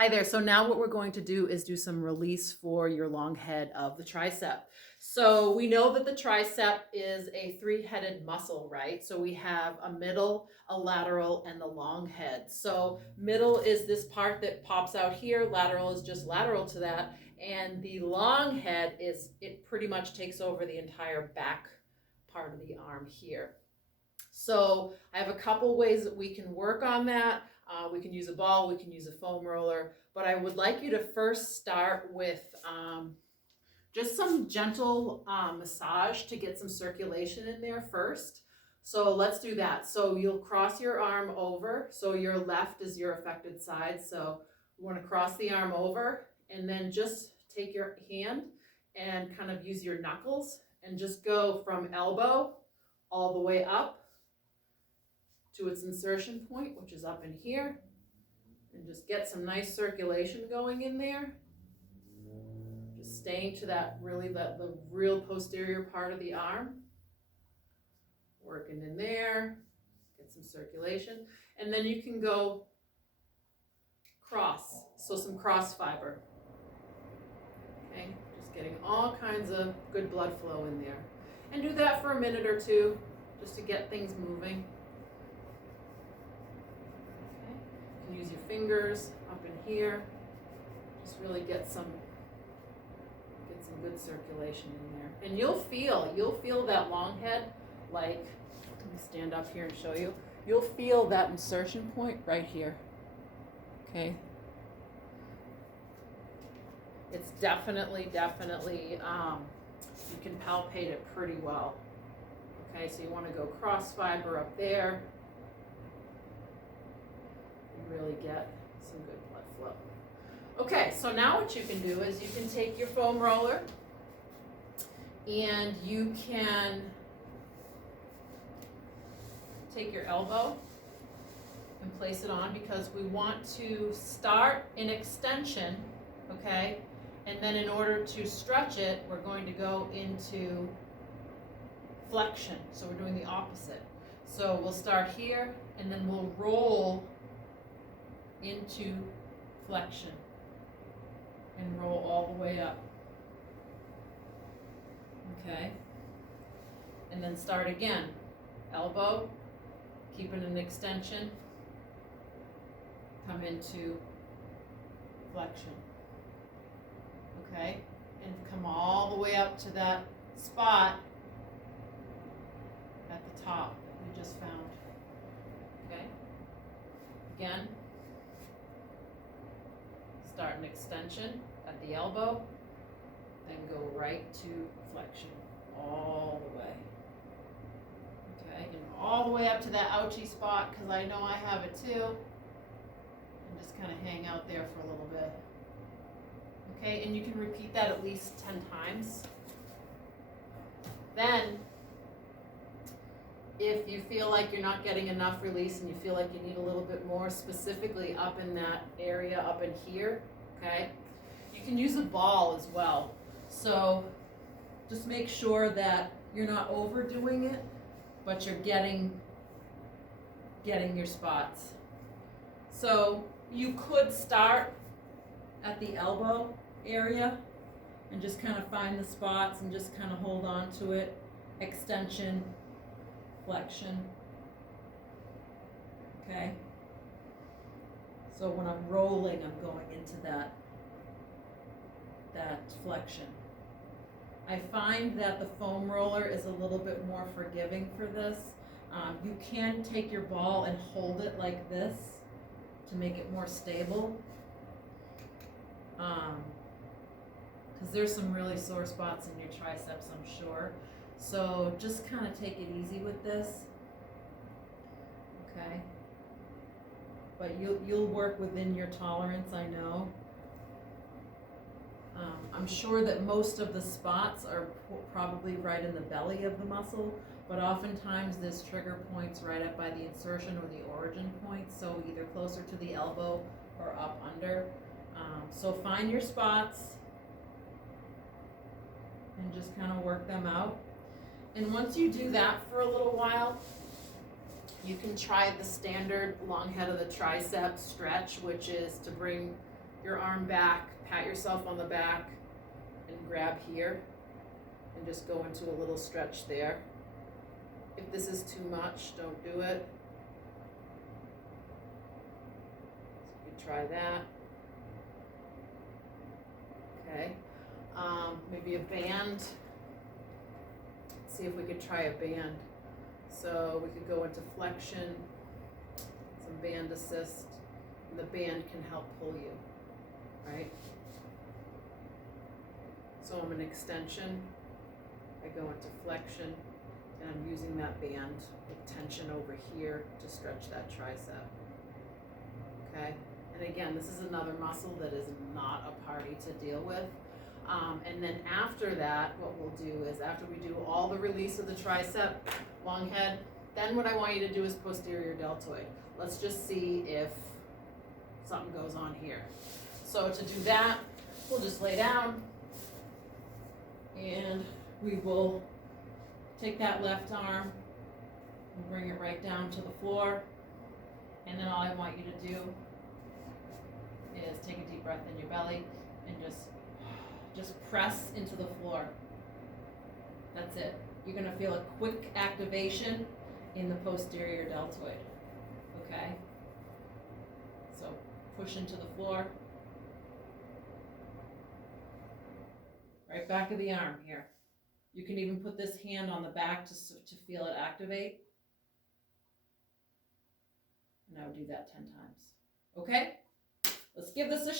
Hi there. So now what we're going to do is do some release for your long head of the tricep. So we know that the tricep is a three-headed muscle, right? So we have a middle, a lateral, and the long head. So middle is this part that pops out here, lateral is just lateral to that, and the long head it pretty much takes over the entire back part of the arm here. So I have a couple ways that we can work on that. We can use a ball, we can use a foam roller, but I would like you to first start with just some gentle massage to get some circulation in there first. So let's do that. So you'll cross your arm over. So your left is your affected side. So you want to cross the arm over and then just take your hand and kind of use your knuckles and just go from elbow all the way up to its insertion point, which is up in here, and just get some nice circulation going in there. Just staying to that really the real posterior part of the arm. Working in there, get some circulation, and then you can go cross, so some cross fiber. Okay, just getting all kinds of good blood flow in there. And do that for a minute or two, just to get things moving. You can use your fingers up in here. Just really get some good circulation in there. And you'll feel that long head, like, let me stand up here and show you. You'll feel that insertion point right here. Okay. It's definitely, you can palpate it pretty well. Okay, so you want to go cross fiber up there. Really get some good blood flow. Okay, so now what you can do is you can take your foam roller and you can take your elbow and place it on, because we want to start in extension, okay? And then in order to stretch it, we're going to go into flexion. So we're doing the opposite. So we'll start here and then we'll roll into flexion and roll all the way up. Okay, and then start again. Elbow, keep it in extension, come into flexion. Okay, and come all the way up to that spot at the top that we just found. Okay, again. Start an extension at the elbow, then go right to flexion all the way. Okay, and all the way up to that ouchie spot, because I know I have it too. And just kind of hang out there for a little bit. Okay, and you can repeat that at least 10 times. Then, if you feel like you're not getting enough release and you feel like you need a little bit more, specifically up in that area up in here, okay, you can use a ball as well. So just make sure that you're not overdoing it, but you're getting your spots. So you could start at the elbow area and just kind of find the spots and just kind of hold on to it. Extension, flexion. Okay. So when I'm rolling, I'm going into that flexion. I find that the foam roller is a little bit more forgiving for this. You can take your ball and hold it like this to make it more stable. Because there's some really sore spots in your triceps, I'm sure. So just kind of take it easy with this. Okay. But you'll work within your tolerance, I know. I'm sure that most of the spots are probably right in the belly of the muscle, but oftentimes there's trigger points right up by the insertion or the origin point, so either closer to the elbow or up under. So find your spots and just kind of work them out. And once you do that for a little while, you can try the standard long head of the tricep stretch, which is to bring your arm back, pat yourself on the back, and grab here, and just go into a little stretch there. If this is too much, don't do it. So you could try that. Okay. Maybe a band. Let's see if we could try a band. So we could go into flexion, some band assist, and the band can help pull you, right? So I'm in extension, I go into flexion, and I'm using that band with tension over here to stretch that tricep, okay? And again, this is another muscle that is not a party to deal with. And then after that, what we'll do is after we do all the release of the tricep, long head, then what I want you to do is posterior deltoid. Let's just see if something goes on here. So to do that, we'll just lay down and we will take that left arm and bring it right down to the floor. And then all I want you to do is take a deep breath in your belly and just press into the floor. That's it. You're gonna feel a quick activation in the posterior deltoid, okay? So push into the floor. Right back of the arm here. You can even put this hand on the back to feel it activate. And I would do that 10 times. Okay? Let's give this a